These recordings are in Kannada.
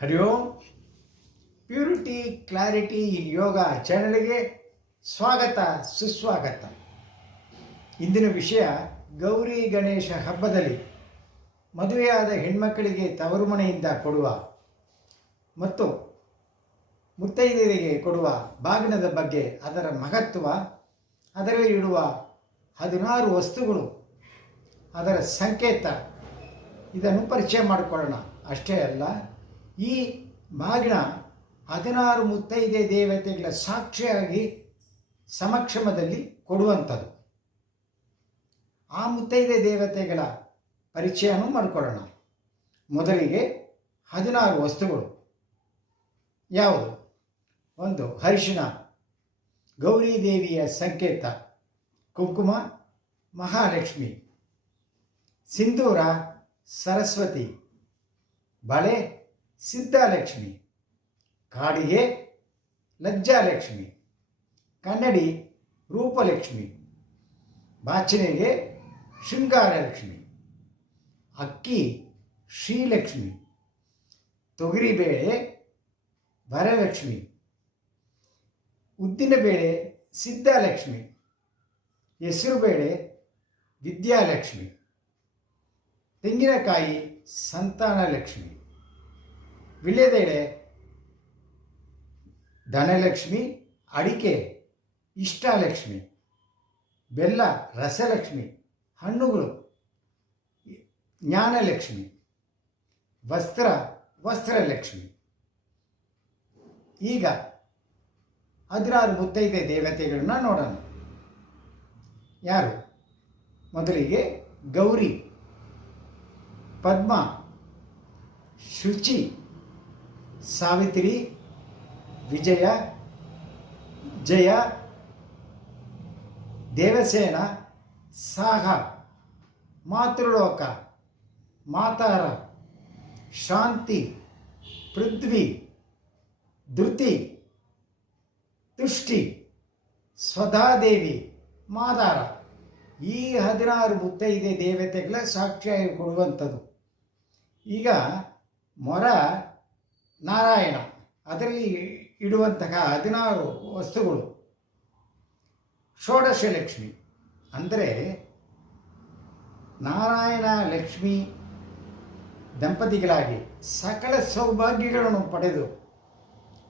ಹರಿ ಓಂ. ಪ್ಯೂರಿಟಿ ಕ್ಲಾರಿಟಿ ಇನ್ ಯೋಗ ಚಾನಲ್ಗೆ ಸ್ವಾಗತ ಸುಸ್ವಾಗತ. ಇಂದಿನ ವಿಷಯ ಗೌರಿ ಗಣೇಶ ಹಬ್ಬದಲ್ಲಿ ಮದುವೆಯಾದ ಹೆಣ್ಮಕ್ಕಳಿಗೆ ತವರು ಮನೆಯಿಂದ ಕೊಡುವ ಮತ್ತು ಮುತ್ತೈದೆಯರಿಗೆ ಕೊಡುವ ಬಾಗಿನದ ಬಗ್ಗೆ, ಅದರ ಮಹತ್ವ, ಅದರಲ್ಲಿ ಇಡುವ 16 ವಸ್ತುಗಳು, ಅದರ ಸಂಕೇತ, ಇದನ್ನು ಪರಿಚಯ ಮಾಡಿಕೊಳ್ಳೋಣ. ಅಷ್ಟೇ ಅಲ್ಲ, ಈ ಬಾಗಿನ 16 ಮುತ್ತೈದೆ ದೇವತೆಗಳ ಸಾಕ್ಷಿಯಾಗಿ ಸಮಕ್ಷಮದಲ್ಲಿ ಕೊಡುವಂಥದ್ದು. ಆ ಮುತ್ತೈದೆ ದೇವತೆಗಳ ಪರಿಚಯನೂ ಮಾಡಿಕೊಳ್ಳೋಣ. ಮೊದಲಿಗೆ 16 ವಸ್ತುಗಳು ಯಾವುದು? ಒಂದು, ಅರಿಶಿಣ, ಗೌರಿ ದೇವಿಯ ಸಂಕೇತ. ಕುಂಕುಮ, ಮಹಾಲಕ್ಷ್ಮಿ. ಸಿಂಧೂರ, ಸರಸ್ವತಿ. ಬಳೆ, ಸಿದ್ಧಲಕ್ಷ್ಮಿ. ಕಾಡಿಗೆ, ಲಜ್ಜಾಲಕ್ಷ್ಮಿ. ಕನ್ನಡಿ, ರೂಪಲಕ್ಷ್ಮಿ. ಬಾಚಣಿಗೆ, ಶೃಂಗಾರಲಕ್ಷ್ಮಿ. ಅಕ್ಕಿ, ಶ್ರೀಲಕ್ಷ್ಮಿ. ತೊಗರಿಬೇಳೆ, ವರಲಕ್ಷ್ಮಿ. ಉದ್ದಿನಬೇಳೆ, ಸಿದ್ಧಲಕ್ಷ್ಮಿ. ಹೆಸರುಬೇಳೆ, ವಿದ್ಯಾಲಕ್ಷ್ಮಿ. ತೆಂಗಿನಕಾಯಿ, ಸಂತಾನಲಕ್ಷ್ಮಿ. ವಿಳ್ಯದೆಲೆ, ಧನಲಕ್ಷ್ಮಿ. ಅಡಿಕೆ, ಇಷ್ಟಾಲಕ್ಷ್ಮಿ. ಬೆಲ್ಲ, ರಸಲಕ್ಷ್ಮಿ. ಹಣ್ಣುಗಳು, ಜ್ಞಾನಲಕ್ಷ್ಮಿ. ವಸ್ತ್ರ, ವಸ್ತ್ರಲಕ್ಷ್ಮಿ. ಈಗ 16 ಮುತ್ತೈದೆ ದೇವತೆಗಳನ್ನ ನೋಡೋಣ. ಯಾರು? ಮೊದಲಿಗೆ ಗೌರಿ, ಪದ್ಮ, ಶುಚಿ, ಸಾವಿತ್ರಿ, ವಿಜಯ, ಜಯ, ದೇವಸೇನ, ಸಾಹ, ಮಾತೃಲೋಕ, ಮಾತಾರ, ಶಾಂತಿ, ಪೃಥ್ವಿ, ಧೃತಿ, ತುಷ್ಟಿ, ಸ್ವಧಾದೇವಿ, ಮಾದಾರ. ಈ 16 ಮುತ್ತೈದೆ ದೇವತೆಗಳ ಸಾಕ್ಷಿಯಾಗಿ ಕೊಡುವಂಥದ್ದು. ಈಗ ಮೊರ ನಾರಾಯಣ, ಅದರಲ್ಲಿ ಇಡುವಂತಹ 16 ವಸ್ತುಗಳು. ಷೋಡಶ ಲಕ್ಷ್ಮಿ ಅಂದರೆ ನಾರಾಯಣ ಲಕ್ಷ್ಮಿ ದಂಪತಿಗಳಾಗಿ ಸಕಲ ಸೌಭಾಗ್ಯಗಳನ್ನು ಪಡೆದು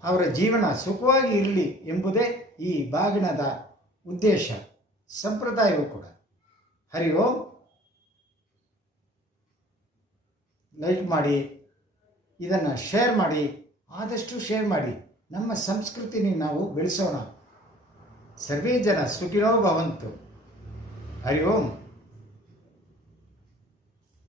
ಅವರ ಜೀವನ ಸುಖವಾಗಿ ಇರಲಿ ಎಂಬುದೇ ಈ ಬಾಗಿನದ ಉದ್ದೇಶ, ಸಂಪ್ರದಾಯವೂ ಕೂಡ. ಹರಿ ಓಂ. ಲೈಕ್ ಮಾಡಿ, ಇದನ್ನು ಶೇರ್ ಮಾಡಿ, ಆದಷ್ಟು ಶೇರ್ ಮಾಡಿ. ನಮ್ಮ ಸಂಸ್ಕೃತಿని ನಾವು ಬೆಳೆಸೋಣ. ಸರ್ವೇ ಜನ ಸುಖಿನೋ ಭವಂತು. ಹರಿ ಓಂ.